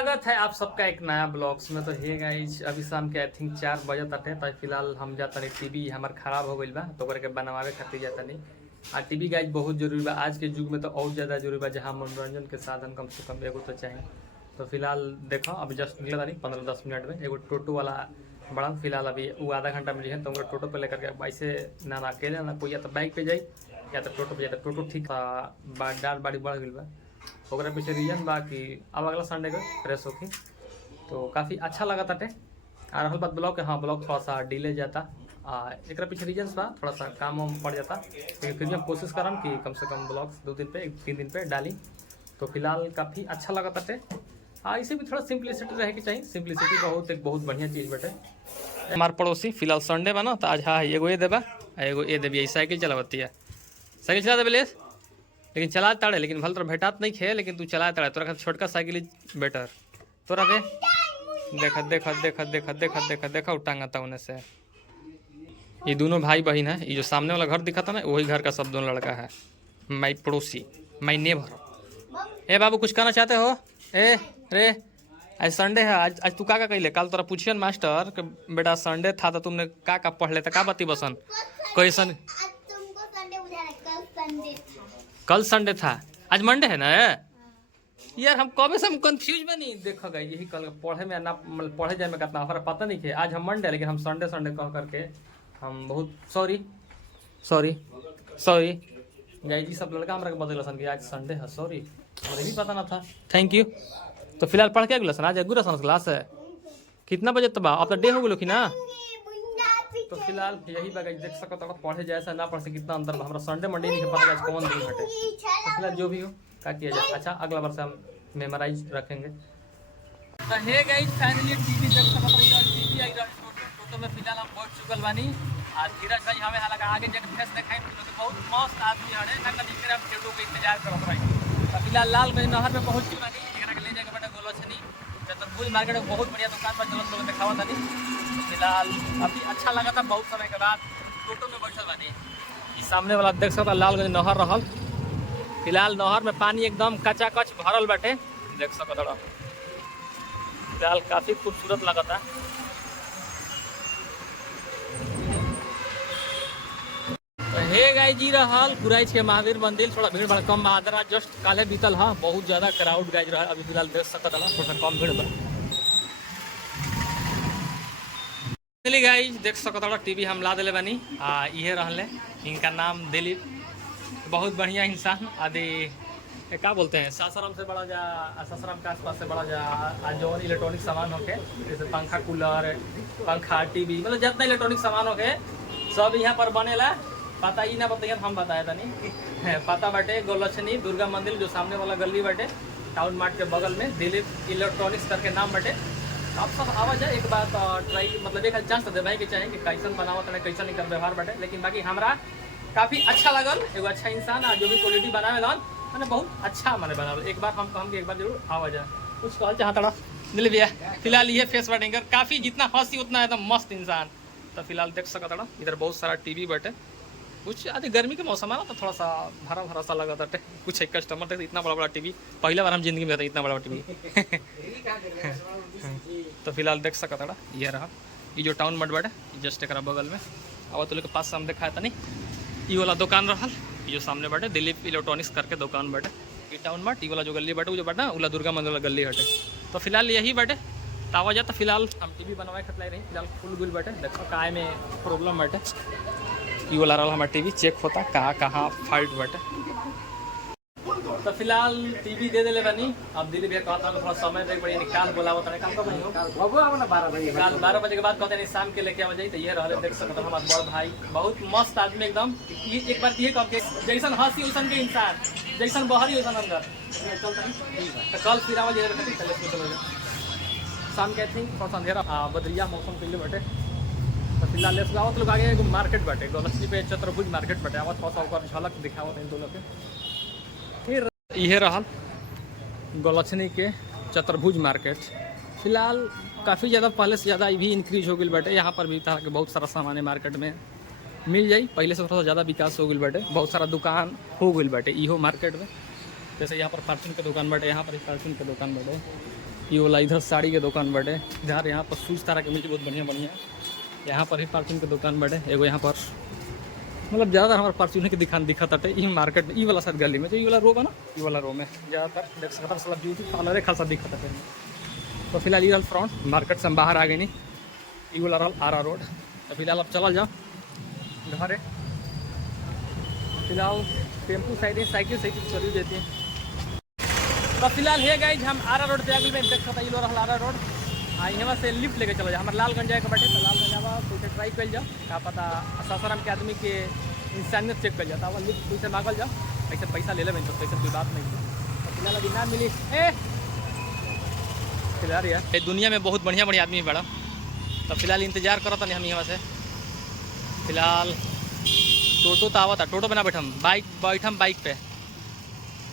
स्वागत है आप सबका एक नया ब्लॉग्स में। तो हे गाइस अभी शाम के आई थिंक 4 बजे तटे तो फिलहाल हम जाता नहीं टीवी हमार खराब हो गई बा तो के बनवावे खातिर जाता नहीं। आ टीवी गाइस बहुत जरूरी बा आज के युग में तो और ज़्यादा जरूरी बा जहाँ मनोरंजन के साधन कम से कम एगो तो चाहिए। तो फिलहाल देखो अभी जस्ट निकला नहीं 15-10 मिनट में एगो टोटो वाला बड़ा फिलहाल अभी वो आधा घंटा मिली है तो उनको टोटो पे लेकर के ऐसे ना अकेले ना कोई या तो बाइक पे जाई या तो टोटो पे जाए। टोटो ठीक डाल बाड़ी बढ़ गई बा ओकरा पीछे रीजन बा कि अब अगला संडे को फ्रेश होगी तो काफ़ी अच्छा लगा ताटे। आ रहल बात ब्लॉग हाँ ब्लॉग थोड़ा सा डिले जाता एक पीछे रीजन्स बा थोड़ा सा काम वाम पड़ जाता लेकिन फिर भी हम कोशिश करम कि कम से कम ब्लॉग्स 2 दिन पे 3 दिन पे डाली। तो फिलहाल काफ़ी अच्छा लगा ताटे। इसे भी थोड़ा सिंपलिसिटी रहे की चाहिए। सिंपलिसिटी बहुत बढ़िया चीज़ बटे। हमारे पड़ोसी फिलहाल संडे बा ना तो आज हाँ एगो ये देबा एगो ये देवी साइकिल चलावती है साइकिल चला देवे लेस लेकिन चला ताड़े लेकिन भल तो भेटात नहीं खे लेकिन तू चला ताड़े तोरा छोटका साइकिल इज बेटर तोरा के देखा देखा देखा देखा देखा देखा देखा उटांगा उन्हें से। ये दोनों भाई बहन है। ये जो सामने वाला घर दिखा था ना वही घर का सब दोनों लड़का है। माई पड़ोसी माई नेबर। ए बाबू कुछ कहना चाहते हो? ए रे आज संडे है आज तू का कैले कल तोरा पूछियन मास्टर कि बेटा संडे था तो तुमने का पढ़ लेते का बती बसन कैसन कल संडे था आज मंडे है ना यार। हम कब से हम कंफ्यूज में नहीं देखा गए यही कल पढ़े में ना पढ़े जाए में कितना हमारा पता नहीं है। आज हम मंडे लेकिन हम संडे कह करके हम बहुत सॉरी सॉरी सॉरी जय जी सब लड़का हमारा बदल सन कि आज संडे है सॉरी मुझे भी पता ना था। Thank you. तो फिलहाल पढ़ के अगला सन आज गुरु सन क्लास है कितना बजे तब अब तो डे हो गए ना। तो फिलहाल यही बात देख सको तो पढ़े जैसा ना पढ़ से कितना अंतर हमारा संडे मंडे नहीं पता कौन दिन घटे। तो फिलहाल जो भी हो क्या किया जाए अच्छा अगला वर्ष हम मेमोराइज रखेंगे। तो हे गाइस फाइनली टीवी देख सको टीवी आई टोटो में फिलहाल हम पहुंच चुकल बानी। आज धीरज भाई हमें हालांकि आगे जगह फेस दिखाई बहुत मस्त आदमी है ना दिखे हम टोटो के इंतजार करत रही। तो फिलहाल लालगंज नहर में पहुंच चुका नहीं ले जाके बेटा गोलछनी चतुर्भुज मार्केट में बहुत बढ़िया दुकान पर चलत लोग दिखावा था नहीं। फिलहाल अभी अच्छा लगा था बहुत समय के बाद टोटो में बैठल बानी। सामने वाला देख सकता लालगंज नहर रहल। फिलहाल नहर में पानी एकदम कचाकच भरल बाटे देख सकता। फिलहाल काफी खूबसूरत लगा था। तो हे गाय जी रहल गुराइच के महावीर मंदिर थोड़ा भीड़ भाड़ कम आदरा जस्ट काले बीतल हाँ बहुत ज्यादा क्राउड गाइज रहा अभी फिलहाल देख सकता थोड़ा कम भीड़ बा। गाइज देख सकता टीवी हम ला दिले बानी ये रहले इनका नाम दिलीप बहुत बढ़िया इंसान आदि क्या बोलते हैं सासाराम से बड़ा जा सासाराम के आसपास से बड़ा जा जो इलेक्ट्रॉनिक सामान होके जैसे पंखा कूलर पंखा टीवी मतलब जितना इलेक्ट्रॉनिक सामान होके सब यहाँ पर बनेला। पता ही ना बताइए हम बताया था नहीं पता बाटे गोलछनी दुर्गा मंदिर जो सामने वाला गली बाटे टाउन मार्ट के बगल में दिलीप इलेक्ट्रॉनिक्स करके नाम बाटे। आप सब आवाज है एक बात ट्राई मतलब एक चांस तो देवे के चाहे कि कैसन बनावत है कैसन नहीं कर व्यवहार बाटे लेकिन बाकी हमारा काफ़ी अच्छा लगल एगो अच्छा इंसान जो भी क्वालिटी बनावे लन मैंने बहुत अच्छा मैंने बनावल। एक बार हम कहूँगी एक बार जरूर आवाज है कुछ कहल चाहता दिलीप भैया। फिलहाल ये फेस बाटिंगर काफ़ी जितना हंसी उतना एकदम मस्त इंसान। तो फिलहाल देख सकता इधर बहुत सारा टीवी बाटे कुछ आदि गर्मी के मौसम है ना तो थोड़ा सा भरा भरा सा लगा था कुछ एक कस्टमर थे इतना बड़ा बड़ा टीवी पहला बार हम जिंदगी में था इतना बड़ा टीवी। तो फिलहाल देख सकता ये रहा ये जो टाउन मट बाटे जस्ट एक बगल में अब तो लोग के पास से हम दिखाया था नहीं ये वाला दुकान रहा ये जो सामने बाटे दिलीप इलेक्ट्रॉनिक्स करके दुकान बाटे ये टाउन मट ये वाला जो गली बाटे वो जो बाटे ना दुर्गा मंदिर वाला गली हटे। तो फिलहाल यही बाटे तावा जाता फिलहाल हम टीवी बनवाए खतलाई रही फिलहाल फुल गुल बाटे देखो काय में प्रॉब्लम बाटे ये वाला रहा हमारा टीवी चेक होता कहाँ फॉल्ट बाटे। तो फिलहाल टीवी दे दिले बनी अब दिलीप भैया कहता थोड़ा समय देख बढ़िया निकाल बोला होता है काम कब नहीं हो कल 12 बजे के बाद कहते नहीं शाम के लेके आ जाए। तो ये रहा देख सकते हमारा बड़ भाई बहुत मस्त आदमी एकदम ये एक बार ये कह जैसन हंसी वैसन के इंसान जैसन बहरी वैसन अंदर। तो कल फिर आवाज चलो शाम के थिंक थोड़ा सा अंधेरा बदरिया मौसम के लिए बटे। तो फिलहाल लेस गाँव लोग आगे एगो मार्केट बाटे गोलछनी पे चतुर्भुज मार्केट बाटे आवा थोड़ा सा ऊपर झलक दिखावत इन दोनों के। फिर यह रहा गोलछनी के चतुर्भुज मार्केट। फिलहाल काफ़ी ज़्यादा पहले से ज़्यादा भी इंक्रीज हो गई बाटे। यहाँ पर भी तरह के बहुत सारा सामान है मार्केट में मिल जाए पहले से थोड़ा सा ज़्यादा विकास हो गई बाटे बहुत सारा दुकान हो गई बाटे इहो मार्केट में। जैसे यहाँ पर फार्चून के दुकान बाटे यहाँ पर फार्चून के दुकान बाटे ये वाला इधर साड़ी के दुकान बाटे, जहाँ यहाँ पर शूज तारा के मिल बहुत बढ़िया बढ़िया। यहाँ पर ही फार्चून के दुकान बाटे एगो, यहाँ पर मतलब ज़्यादातर हमारे फार्चून के दिखा ताटे ई मार्केट में, ई वाला शायद गली में जो ई वाला रो बा ना, ई वाला रो में ज़्यादातर देख सकता मतलब ब्यूटी पार्लर खासा दिखा ताटे। तो फिलहाल ये फ्रंट मार्केट से हम बाहर आ गए नहीं, ई वाला रहा आरा रोड। तो फिलहाल अब चल जाओ घर है। फिलहाल टेम्पू साइकिल चली देती है। तो फिलहाल है गाइज हम आरा रोड पे आगे में देख सकता ये रहा आरा रोड। यहाँ से लिफ्ट लेके चलो जाओ, हमारे लालगंज जाए के बैठे तो लालगंज आवा पैसे ट्राई कर जाओ, क्या पता सासाराम के आदमी के इंसानियत चेक कर जाता है, लिफ्ट पैसे मांगल जाओ, ऐसे पैसा ले लें तो पैसा कोई बात नहीं है। तो फिलहाल अभी ना मिली फिलहाल यार दुनिया में बहुत बढ़िया बढ़िया आदमी बड़ा। तो फिलहाल इंतजार करो था हम यहाँ से। फिलहाल टोटो तो आवा था, टोटो पे ना बैठम, बैठम बाइक पे।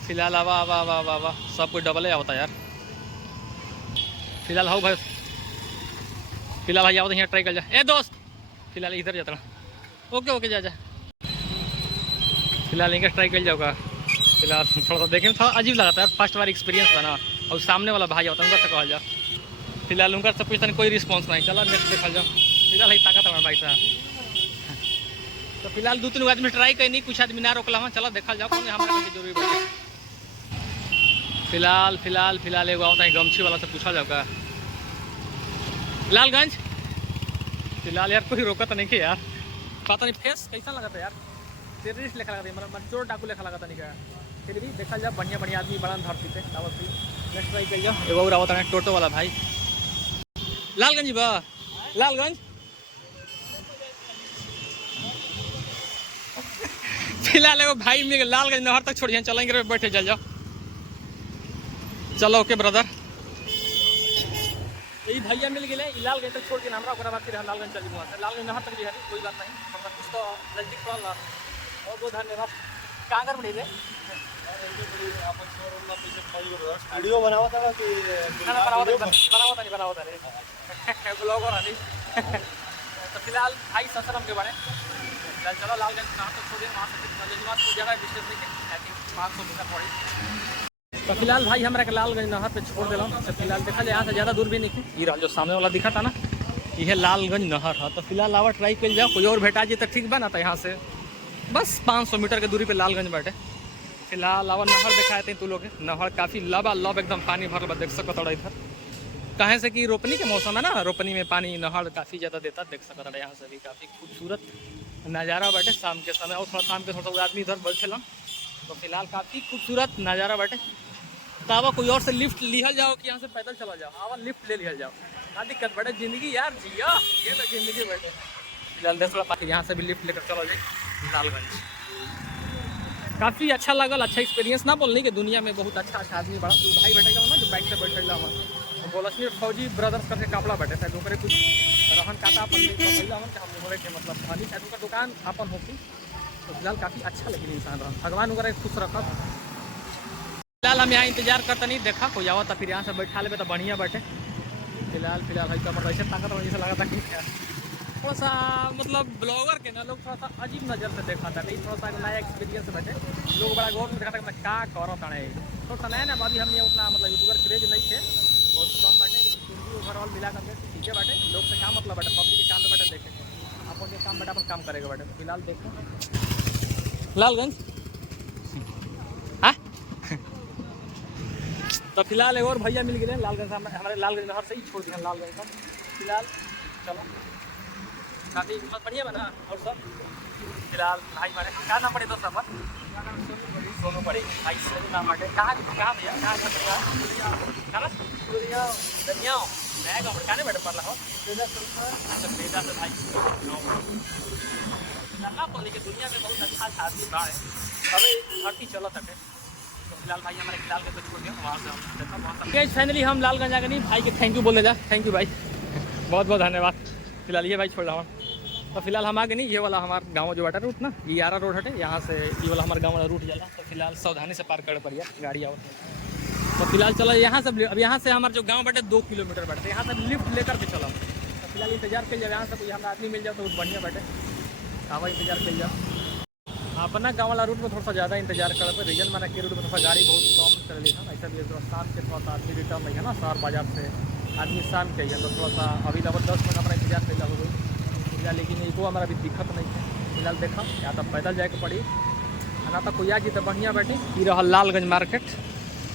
फिलहाल आवा आवा आवा आवा आवा सब कोई डबल आवता यार। फिलहाल हो भाई, फिलहाल भाई आओ तो यहाँ ट्राई कर जा। ए दोस्त फिलहाल इधर जाता ना, ओके ओके जा जा। फिलहाल इनका ट्राई कर जाओगा। फिलहाल थोड़ा सा देखें, थोड़ा अजीब लगता है, फर्स्ट बार एक्सपीरियंस बना। और सामने वाला भाई होता है उनका कहा जा। फिलहाल उनका सब कुछ कोई रिस्पॉन्स नहीं, चला नेक्स्ट देखा जाओ। फिलहाल ही ताकत हमारा भाई साहब। तो फिलहाल 2-3 आदमी ट्राई करनी, कुछ आदमी ना रोकला वहाँ, चला देखा जाओ कौन हमारा जरूरी पड़े। फिलहाल फिलहाल फिलहाल एगो आता है गमछी वाला से पूछा जाओगा लालगंज। फिलहाल यार कोई रोका तो नहीं कि यार, पता नहीं फेस कैसा लगा था यार, टेररिस्ट लेखा लगा था, मतलब चोर डाकू लेखा लगा था नहीं क्या। फिर भी देखा जाए बढ़िया बढ़िया आदमी बड़ा धरती थे। नेक्स्ट ट्राई कर जाओ। एगो और आवता है टोटो वाला भाई, लालगंज बा लालगंज। फिलहाल एगो भाई मिल गए लालगंज नहर तक छोड़िए, चलेंगे बैठे चल जाओ। चलो ओके ब्रदर। यही भैया मिल गए लालगंज तक छोड़ के हमारा ओकरा बाद फिर लालगंज चल वहाँ से लालगंज नहर तक भी है, कोई बात नहीं, मतलब कुछ तो नजदीक पड़ा। बहुत बहुत धन्यवाद। कहाँ कर बढ़ी वीडियो बनावा था कि बनावा था नहीं बनावा था ब्लॉगर वाली। तो फिलहाल भाई ससरम के बारे चलो लालगंज नहर तक छोड़िए, वहाँ से जगह डिस्टेंस नहीं आई थिंक 500 मीटर पड़ी। तो फिलहाल भाई हमारा के लालगंज नहर पे छोड़ दिला। तो फिलहाल देखा जाए यहाँ से ज़्यादा दूर भी नहीं, ये रहा जो सामने वाला दिखा था ना, ये लालगंज नहर है। तो फिलहाल आवा ट्राई कर जाओ, कोई और भेटा जाए तो ठीक बना था। यहाँ से बस 500 मीटर की दूरी पे लालगंज बैठे। फिलहाल आवा नहर दिखाए थे तू लोग, नहर काफ़ी लबालब एकदम पानी भरल देख सकता थोड़ा इधर, कहें से कि रोपनी के मौसम है ना, रोपनी में पानी नहर काफ़ी ज़्यादा देता देख सकता था। यहाँ से भी काफ़ी खूबसूरत नज़ारा बैठे शाम के समय, और थोड़ा शाम के थोड़ा आदमी इधर बैठे। तो फिलहाल काफ़ी खूबसूरत नज़ारा बैठे। तो आवा कोई और से लिफ्ट लिहल जाओ कि यहाँ से पैदल चला जाओ, आवा लिफ्ट ले लिहल जाओ, ना दिक्कत बैठे जिंदगी यार जिया, ये तो जिंदगी बैठे। फिलहाल देख थोड़ा यहाँ से भी लिफ्ट लेकर चलो जाए लालगंज। काफ़ी अच्छा लगल, अच्छा एक्सपीरियंस ना बोलने कि दुनिया में बहुत अच्छा अच्छा आदमी बड़ा भाई बैठेगा ना, जो बाइक से बैठेगा वहाँ बोलसनी फौजी ब्रदर्स करके कपड़ा बैठे थे, दूसरे कुछ रहन काटा अपन के मतलब खाली का दुकान अपन होती। तो फिलहाल काफ़ी अच्छा लेकिन इंसान रहा, भगवान वगैरह खुश रखा। फिलहाल हम यहाँ इंतजार करते नहीं, देखा कोई आवा था फिर यहाँ से बैठा ले तो बढ़िया बैठे। फिलहाल भाई कमर ऐसे ताकत जैसे लगा था कि थोड़ा सा मतलब ब्लॉगर के ना लोग थोड़ा सा अजीब नज़र से देखा था, नहीं थोड़ा सा नया एक्सपीरियंस बैठे लोग बड़ा गौर में देखा था क्या करो तड़े थोड़ा सा नया ना। अभी हम ये उतना मतलब यूट्यूबर क्रेज नहीं थे, बहुत कम बैठे, लेकिन ओवरऑल मिला करके ठीक है बैठे। लोग से क्या मतलब बैठे, पब्लिक के काम में बैठे देखे अपन के काम बैठे अपन काम करेगा बैठे। फिलहाल देखो लालगंज हाँ। तो फिलहाल एक और भैया मिल गए लालगंज, हमारे लालगंज नहर से ही छोड़ दिया लालगंज का। फिलहाल चलो काफ़ी बहुत बढ़िया बना। और सब फिलहाल भाई हमारे क्या नाम पड़े दोस्त अपन सोनू पड़े भाई सोनू नाम पड़े। कहाँ भैया कहाँ धनिया मैं गाँव कहने बैठे पड़ रहा हो अच्छा बेटा से भाई लगा बोले कि दुनिया में बहुत अच्छा अच्छा आदमी बा है, अभी धरती चलो तक। फिलहाल भाई हमारे फिलहाल के छोड़ दिया वहाँ से हम देखा वहाँ से फाइनली हम लालगंज आ गए। नहीं भाई के थैंक यू बोलने जा, थैंक यू भाई बहुत बहुत धन्यवाद। फिलहाल ये भाई छोड़ रहा हूँ। तो फिलहाल हम आ गए नहीं, ये वाला हमारा गाँव जो बाटा रूट ना, ये आरा रोड हटे, यहाँ से ये वाला हमारा गाँव वाला रूट जाला। तो फिलहाल सावधानी से पार कर पड़िए गाड़ी आओ। तो फिलहाल चलो यहाँ से, अब यहाँ से हमारा जो गाँव बैठे 2 किलोमीटर बैठे, यहाँ से लिफ्ट लेकर के चलो। तो फिलहाल इंतजार कर जाओ, यहाँ से कोई हमारा आदमी मिल जाओ तो बहुत बढ़िया बैठे। हाँ भाई इंतजार कर जाओ। हाँ अपना गाँव वाला रूट में थोड़ा सा ज़्यादा इंतजार कर पे रीजन माना कि रूट में थोड़ा सा गाड़ी बहुत कम चल है। ऐसा भी थोड़ा शाम के थोड़ा सा आदमी रिटर्न नहीं है ना, शहर बाजार से आदमी शाम के है, तो थोड़ा सा अभी लगभग 10 मिनट अपना इंतजार कर हो गई, लेकिन एको हमारा अभी दिक्कत नहीं है। फिलहाल देखा या तो पैदल जाए के पड़ी ना तो कोई जी तो बढ़िया बैठे। ये रहा लालगंज मार्केट,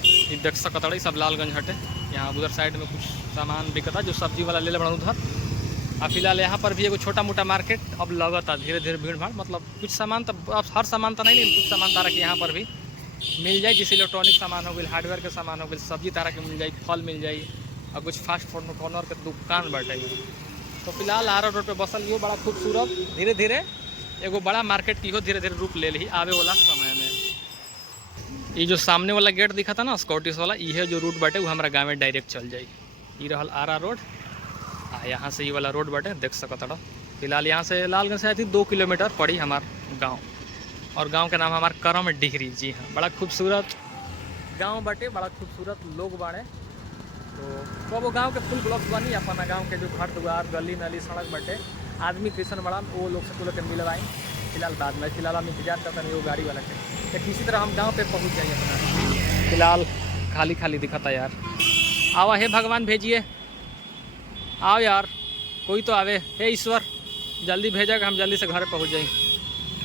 ये देख सकत रही सब लालगंज हटे। यहाँ उधर साइड में कुछ सामान बिकता जो सब्जी वाला ले ले बड़ा उधर। और फिलहाल यहाँ पर भी एगो छोटा मोटा मार्केट अब लगता धीरे धीरे भीड़ भाड़, मतलब कुछ सामान तो अब हर सामान तो नहीं, लेकिन कुछ सामान तारा के यहाँ पर भी मिल जाए, जैसे इलेक्ट्रॉनिक सामान हो गई, हार्डवेयर के सामान हो गई, सब्जी तारा के मिल जाए, फल मिल जाए और कुछ फास्ट फूड कॉर्नर के दुकान बैठे। तो फिलहाल आर रोड पे बसल यो बड़ा खूबसूरत धीरे धीरे एगो बड़ा मार्केट की हो धीरे धीरे रूप ले ली आवे वाला समय में। ये जो सामने वाला गेट दिखा था ना स्कॉटिश वाला, ये जो रूट बाटे वो हमारा गाँव में डायरेक्ट चल जाए। ये रहल आर रोड, यहाँ से ये वाला रोड बाटे देख सकत रहा। फिलहाल यहाँ से लालगंज से आई थी 2 किलोमीटर पड़ी हमार गांव, और गांव के नाम हमार करम डिहरी। जी हाँ, बड़ा खूबसूरत गांव बाटे, बड़ा खूबसूरत लोग बाड़े। तो वो गांव के फुल ब्लॉक्स बनी अपना गांव के जो घर द्वार गली नाली सड़क बाटे, आदमी कैसन बड़ा वो लोग से लोग के मिलवाई। फिलहाल बाद में फिलहाल हम इंतजार करते हैं वो गाड़ी वाला के, तो किसी तरह हम गाँव पे पहुँच जाएंगे अपना। फिलहाल खाली खाली दिखाता यार। आवा हे भगवान भेजिए, आओ यार कोई तो आवे, हे ईश्वर जल्दी भेजा हम जल्दी से घर पहुंच जाई।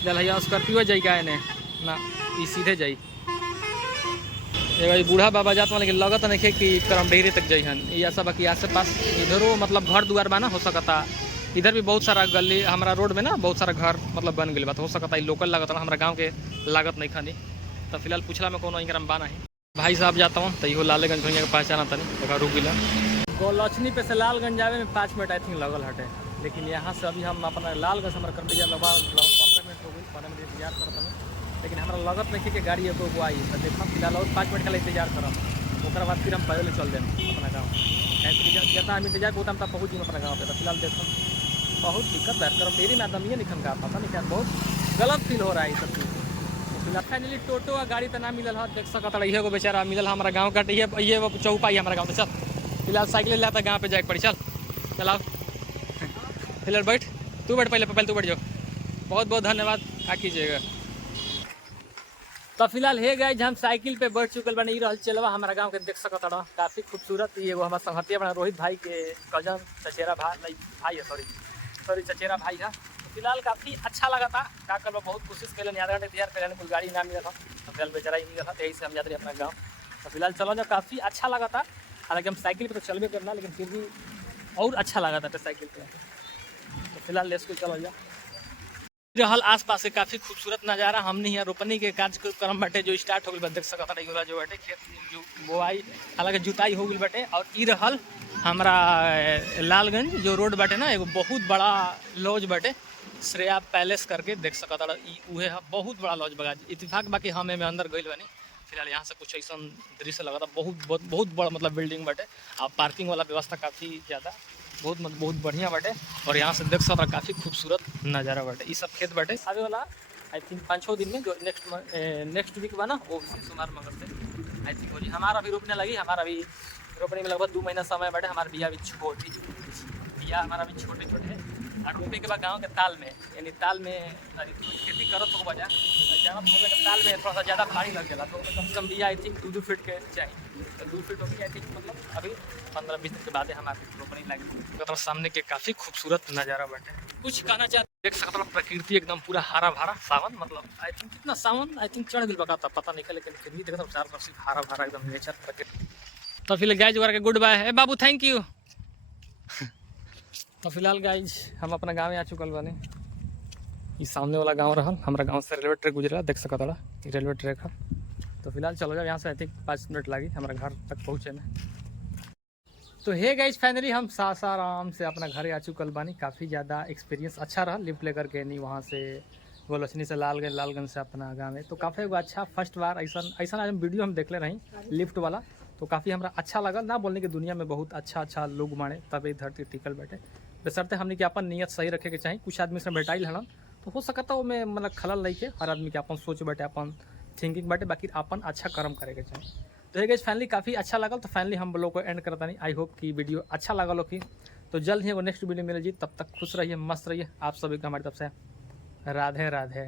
जल भैया स्कॉर्पियो जाई का ने ना, ई सीधे जाई। एगो बूढ़ा बाबा जात वाले लगत नहीं है कि करम डेहरी तक जाइहन। ये सब बाकी आस पास इधरों मतलब घर द्वार बना हो सकता, इधर भी बहुत सारा गली हमारा रोड में ना बहुत सारा घर मतलब बन गई बात हो सकता है। लोकल लागत हमारा गाँव के लागत नहीं खानी। तो फिलहाल पूछला में कोनो इंग्राम बाना है भाई साहब जाता हूँ, तो इहो लालगंज भैया के पहचाना तनी रुक गिला। गोलछनी पे से लालगंज जावे में 5 मिनट आई थिंक लगल हटे, लेकिन यहाँ से अभी हम अपना लालगंज हमारा कर दिया लगभग 15 मिनट हो गई, 15 मिनट इंतजार करता हूँ, लेकिन हमारा लगत नहीं कि गाड़ी एगो वो आई। तो देखा फिलहाल और 5 मिनट का इंतजार करब, उसके बाद फिर हम पैदल चल दें अपना गाँव। जितना हम इंतजार को हम तक पहुँच गए अपना गाँव पे। तो फिलहाल देखो बहुत दिक्कत है करम डेहरी में आदमी निकल का पता नहीं क्या बहुत गलत फील हो रहा है ये सब चीज़। फिलहाल फाइनली टोटो और गाड़ी तो ना मिलल है, देख सकता है को बेचारा मिलल हमारा गाँव का ये चौपाई हमारा गाँव। तो चल फिलहाल साइकिल लाता गाँव पे जाके पड़ी, चल चलाओ फिलहाल बैठ, तू बैठ पहले तू बैठ जाओ। बहुत बहुत धन्यवाद, क्या कीजिएगा। तो फिलहाल हे गए हम साइकिल पे बैठ चुकल बने ही रहल चलवा हमारा गाँव के देख सकता रहा काफ़ी खूबसूरत। ये वो हमारा संगतिया बना रोहित भाई के कजन चचेरा भाई है सॉरी चचेरा भाई है। फिलहाल काफ़ी अच्छा लगा था, क्या कर बहुत कोशिश कर आधा घंटे इंतजार कर कोई गाड़ी ना मिला था। तो फिलहाल बेचारा ही मिला था, यही से हम जाते रहे अपना गाँव। तो फिलहाल चलो जब काफ़ी अच्छा लगा था, हालांकि हम साइकिल पे तो चलबे करना, लेकिन फिर भी और अच्छा लगा था साइकिल पे। तो फिलहाल लेस को चलो जा रहल आस पास के काफ़ी खूबसूरत नज़ारा। हमने यहाँ रोपनी के कार्यक्रम बाटे जो स्टार्ट हो गई देख सकता है जो बाटे खेत जो बोआई हालांकि जुताई हो गई बाटे। और ई रहल हमारा लालगंज जो रोड बाटे ना एगो बहुत बड़ा लॉज बाटे श्रेया पैलेस करके देख सकता उहे है बहुत बड़ा लॉज बगा। इत्तेफाक बाकी हमें में अंदर गई बनी। फिलहाल यहाँ से कुछ ऐसा दृश्य लगा था, बहुत बड़ा मतलब बिल्डिंग बाटे और पार्किंग वाला व्यवस्था काफ़ी ज़्यादा बहुत बढ़िया बाटे। और यहाँ से देख सकता काफ़ी खूबसूरत नज़ारा बाटे। ये सब खेत बाटे आवे वाला आई थिंक 5-6 दिन में जो नेक्स्ट वीक बना वो सोमवार मगर से आई थिंक हो जी हमारा भी रोपने लगी। हमारा भी रोपने में लगभग 2 महीना समय बाटे। हमारे बिया भी छोटी बिया हमारा भी छोटे है। और रोपे के बाद गाँव के ताल में यानी ताल में खेती करत हो बजा जहाँ रोपे के ताल में थोड़ा सा ज़्यादा भारी लग गया। तो कम से कम बिया आई थिंक 2-2 फीट के चाहिए। तो 2 फीट होगी आई थिंक मतलब अभी 15-20 दिन के बाद हमारे रोपनी लगी। तो सामने के काफ़ी खूबसूरत नज़ारा बाटे। कुछ कहना चाहते देख सकता प्रकृति एकदम पूरा हरा भरा सावन मतलब आई थिंक कितना सावन आई थिंक चढ़ गई बका पता नहीं, लेकिन फिर भी देखता चारों तरफ से हरा भरा एकदम नेचर प्रकृति। तो फिलहाल गाइज वगैरह के गुड बाय है बाबू, थैंक यू। तो फिलहाल गाइज हम अपना गाँव में आ चुकल बने। ये सामने वाला गाँव रहा हमारा गाँव से रेलवे ट्रैक गुजरा देख सकता था रेलवे ट्रैक है। तो फिलहाल चलो जाओ यहाँ से आई थिंक 5 मिनट लगी हमारे घर तक पहुँचे में। तो हे गाइज फाइनली हम सासाराम से अपना घर आ चुकल बानी। काफ़ी ज़्यादा एक्सपीरियंस अच्छा रहा लिफ्ट लेकर के नहीं वहाँ से गोलछनी से लालगंज से अपना गाँव में। तो काफ़ी अच्छा फर्स्ट बार ऐसा हम वीडियो हम देख ले रही लिफ्ट वाला। तो काफ़ी हमारा अच्छा लगा ना बोलने की दुनिया में बहुत अच्छा लोग माने तब धरती टिकल बैठे बसरते हमने कि अपन नियत सही रखे के चाहिए। कुछ आदमी से बैठाई हलन तो हो सकता वो में मतलब खलल नहीं के हर आदमी के अपन सोच बैठे अपन थिंकिंग बाटे बाकी अपन अच्छा कर्म करे के चाहिए। तो ये फाइनली काफ़ी अच्छा लगा। तो फाइनली हम लोग को एंड करता नहीं। आई होप कि वीडियो अच्छा लगा लो कि तो जल्द ही वो नेक्स्ट वीडियो मिले जी। तब तक खुश रहिए मस्त रहिए। आप सभी का हमारी तरफ से राधे राधे।